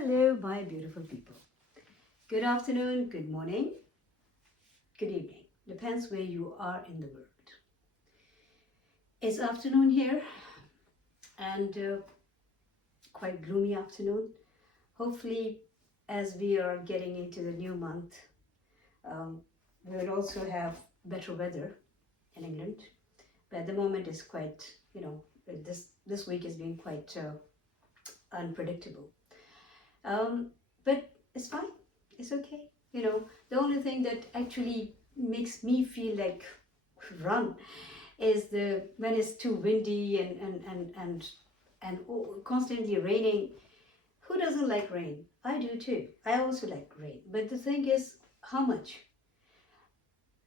Hello, my beautiful people. Good afternoon, good morning, good evening. Depends where you are in the world. It's afternoon here and quite gloomy afternoon. Hopefully, as we are getting into the new month, we will also have better weather in England. But at the moment, it's quite, this week has been quite unpredictable. But it's fine. It's okay. The only thing that actually makes me feel like run is the when it's too windy and constantly raining. Who doesn't like rain? I do too. I also like rain. But the thing is, how much?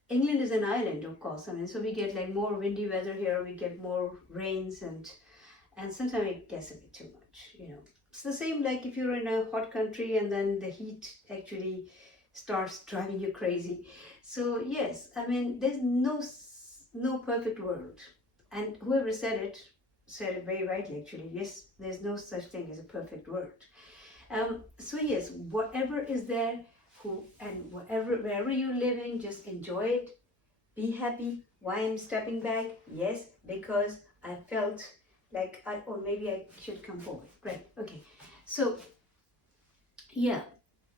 England is an island, of course. I mean, so we get like more windy weather here. We get more rains and sometimes it gets a bit too much. It's the same like if you're in a hot country and then the heat actually starts driving you crazy. So yes, I mean there's no perfect world, and whoever said it very rightly actually. Yes, there's no such thing as a perfect world. So yes, whatever is there, wherever you're living, just enjoy it, be happy. Why I'm stepping back? Yes, because I felt like or maybe I should come forward. Right. Okay. So yeah,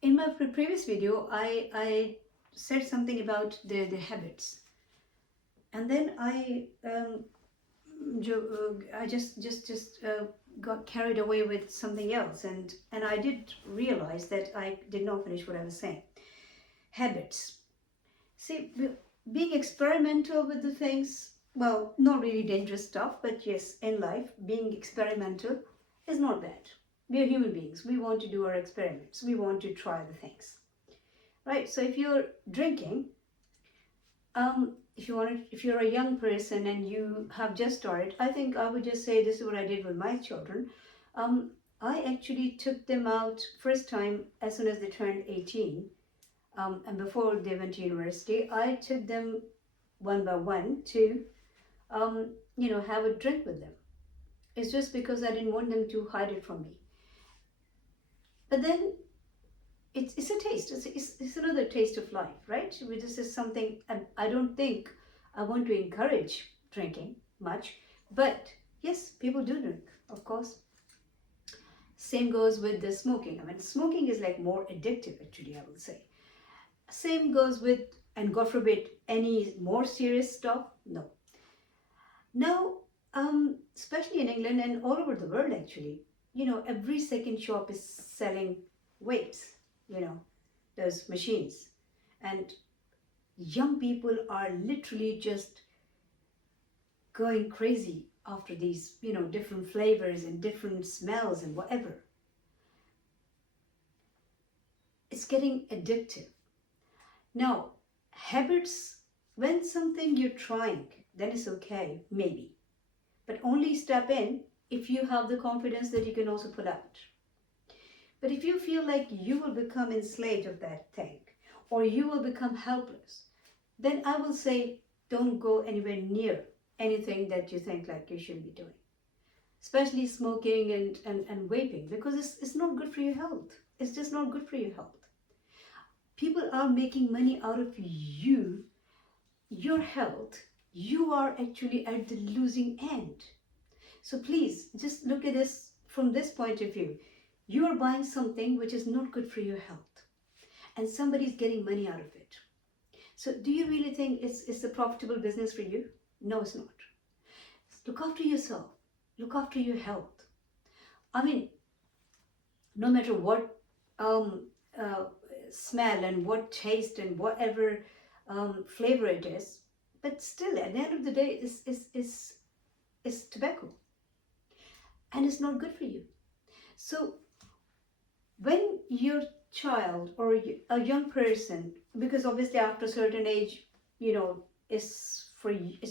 in my previous video, I said something about the habits, and then I just got carried away with something else, and I did realize that I did not finish what I was saying. Habits. See, being experimental with the things, well, not really dangerous stuff, but yes, in life, being experimental is not bad. We are human beings. We want to do our experiments. We want to try the things, right? So if you're drinking, if you're a young person and you have just started, I think I would just say this is what I did with my children. Um, I actually took them out first time as soon as they turned 18, and before they went to university, I took them one by one to, have a drink with them. It's just because I didn't want them to hide it from me. But then it's a taste. It's another taste of life, right? This is something, and I don't think I want to encourage drinking much, but yes, people do drink, of course. Same goes with the smoking. I mean, smoking is like more addictive, actually, I would say. Same goes with, and God forbid, any more serious stuff. No. Now, especially in England and all over the world, actually, every second shop is selling vapes, you know, those machines. And young people are literally just going crazy after these, different flavors and different smells and whatever. It's getting addictive. Now, habits, when something you're trying, then it's okay, maybe. But only step in if you have the confidence that you can also pull out. But if you feel like you will become enslaved of that thing, or you will become helpless, then I will say don't go anywhere near anything that you think like you should be doing. Especially smoking and vaping, because it's not good for your health. It's just not good for your health. People are making money out of you, your health. You are actually at the losing end. So please just look at this from this point of view. You are buying something which is not good for your health, and somebody's getting money out of it. So do you really think it's a profitable business for you? No, it's not. Look after yourself. Look after your health. I mean, no matter what uh, smell and what taste and whatever flavor it is, but still, at the end of the day, it's tobacco, and it's not good for you. So when your child or a young person, because obviously after a certain age, it's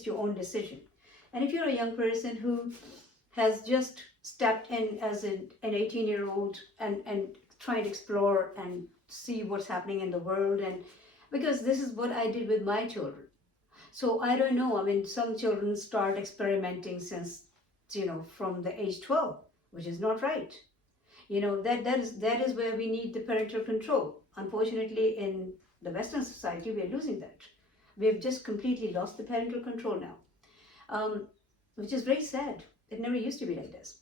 your own decision. And if you're a young person who has just stepped in as an 18-year-old and trying to explore and see what's happening in the world, and because this is what I did with my children. So I don't know, I mean, some children start experimenting since, from the age 12, which is not right. That is where we need the parental control. Unfortunately, in the Western society, we are losing that. We've just completely lost the parental control now, um, which is very sad. It never used to be like this.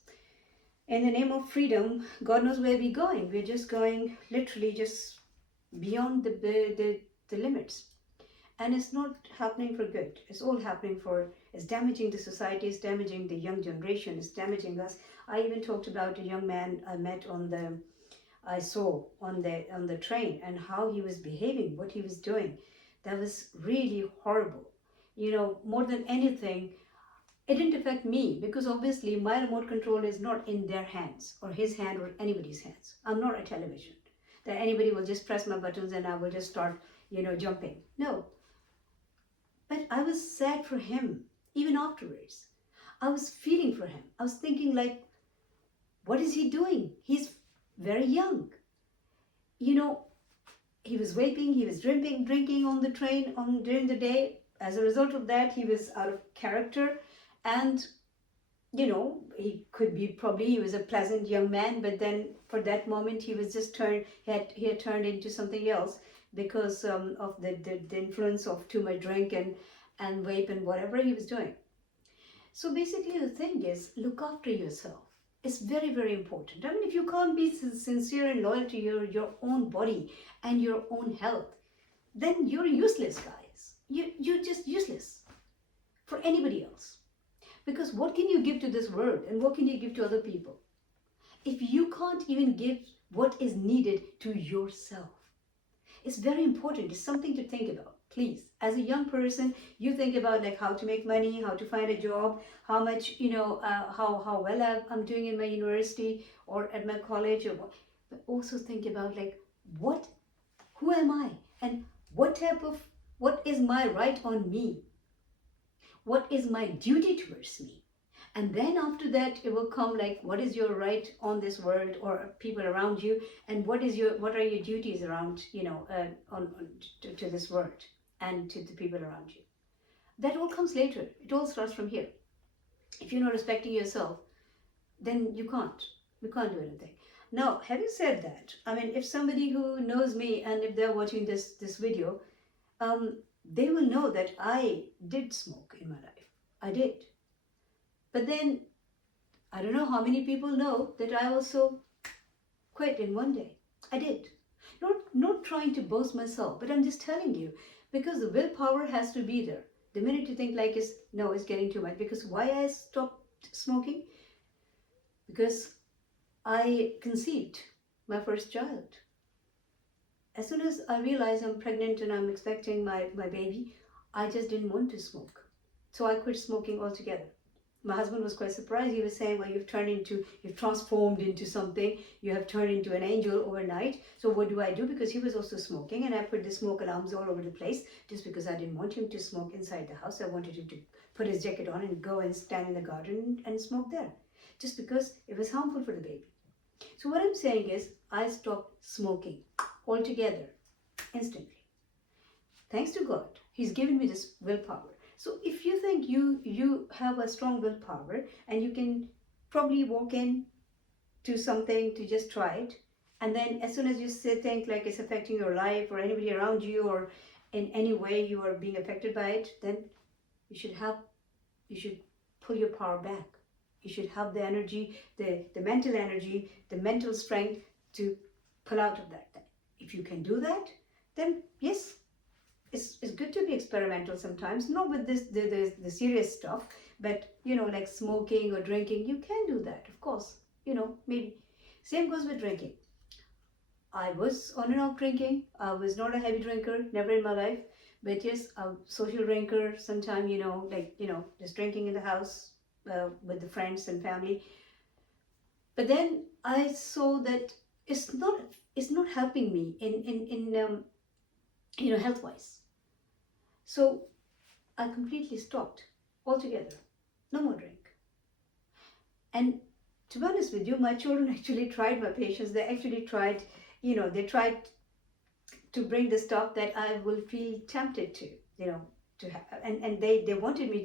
In the name of freedom, God knows where we're going. We're just going literally just beyond the limits. And it's not happening for good. It's all happening for, it's damaging the society, it's damaging the young generation, it's damaging us. I even talked about a young man I saw on the train, and how he was behaving, what he was doing. That was really horrible. More than anything, it didn't affect me because obviously my remote control is not in their hands or his hand or anybody's hands. I'm not a television that anybody will just press my buttons and I will just start, jumping. No. But I was sad for him even afterwards. I was feeling for him. I was thinking, like, what is he doing? He's very young. You know, he was vaping, he was drinking on the train during the day. As a result of that, he was out of character, and he was a pleasant young man, but then for that moment he was just he had turned into something else because of the influence of too much drink and vape and whatever he was doing. So basically the thing is, look after yourself. It's very, very important. I mean, if you can't be sincere and loyal to your own body and your own health, then you're useless, guys. You're just useless for anybody else. Because what can you give to this world and what can you give to other people if you can't even give what is needed to yourself? It's very important. It's something to think about. Please, as a young person, you think about like how to make money, how to find a job, how much, how well I'm doing in my university or at my college, or what. But also think about like who am I, and what is my right on me? What is my duty towards me? And then after that, it will come like, what is your right on this world or people around you, and what are your duties around, to this world and to the people around you. That all comes later. It all starts from here. If you're not respecting yourself, then you can't do anything. Now, having said that, I mean, if somebody who knows me and if they're watching this video, they will know that I did smoke in my life. I did. But then, I don't know how many people know that I also quit in one day. I did. Not trying to boast myself, but I'm just telling you, because the willpower has to be there. The minute you think like, it's getting too much. Because why I stopped smoking? Because I conceived my first child. As soon as I realized I'm pregnant and I'm expecting my baby, I just didn't want to smoke. So I quit smoking altogether. My husband was quite surprised. He was saying, well, you've transformed into something. You have turned into an angel overnight. So what do I do? Because he was also smoking, and I put the smoke alarms all over the place just because I didn't want him to smoke inside the house. I wanted him to put his jacket on and go and stand in the garden and smoke there, just because it was harmful for the baby. So what I'm saying is, I stopped smoking altogether, instantly. Thanks to God, He's given me this willpower. So if you think you have a strong willpower and you can probably walk in to something to just try it, and then as soon as you think like it's affecting your life or anybody around you or in any way you are being affected by it, then you should pull your power back. You should have the energy, the mental energy, the mental strength to pull out of that. If you can do that, then yes, it's good to be experimental sometimes, not with the serious stuff, but like smoking or drinking, you can do that, of course. Maybe same goes with drinking. I was on and off drinking. I was not a heavy drinker, never in my life, but yes, a social drinker sometime, just drinking in the house with the friends and family. But then I saw that it's not helping me in health wise. So I completely stopped altogether. No more drink. And to be honest with you, my children actually tried, my patients, they actually tried, they tried to bring the stuff that I will feel tempted to have. And they wanted me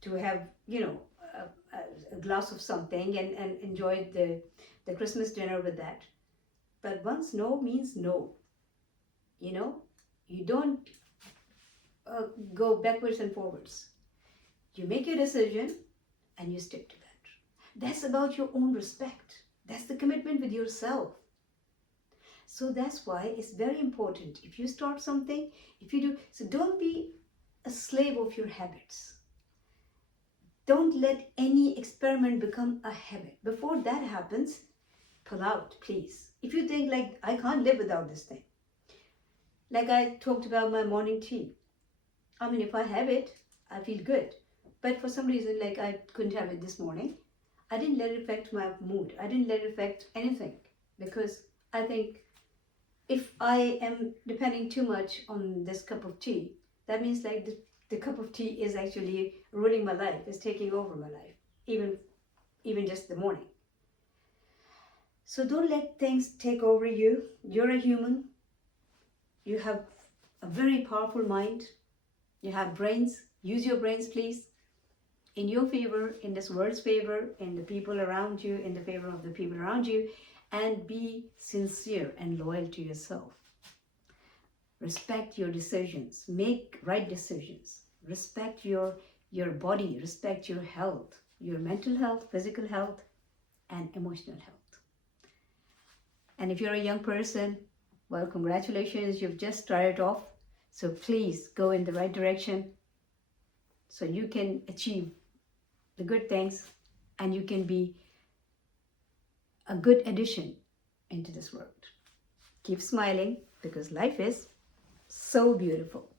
to have, a glass of something and enjoyed the Christmas dinner with that. But once no means no, you know, you don't go backwards and forwards. You make your decision and you stick to that. That's about your own respect. That's the commitment with yourself. So that's why it's very important. If you start something, if you do, so don't be a slave of your habits. Don't let any experiment become a habit. Before that happens, pull out, please. If you think like, I can't live without this thing. Like I talked about my morning tea. I mean, if I have it, I feel good. But for some reason, like I couldn't have it this morning, I didn't let it affect my mood. I didn't let it affect anything, because I think if I am depending too much on this cup of tea, that means like the cup of tea is actually ruling my life, is taking over my life, even just the morning. So don't let things take over you. You're a human. You have a very powerful mind. You have brains. Use your brains, please, in your favor, in this world's favor, in the people around you, in the favor of the people around you, and be sincere and loyal to yourself. Respect your decisions. Make right decisions. Respect your body. Respect your health, your mental health, physical health, and emotional health. And if you're a young person, well, congratulations, you've just started off. So please go in the right direction so you can achieve the good things and you can be a good addition into this world. Keep smiling, because life is so beautiful.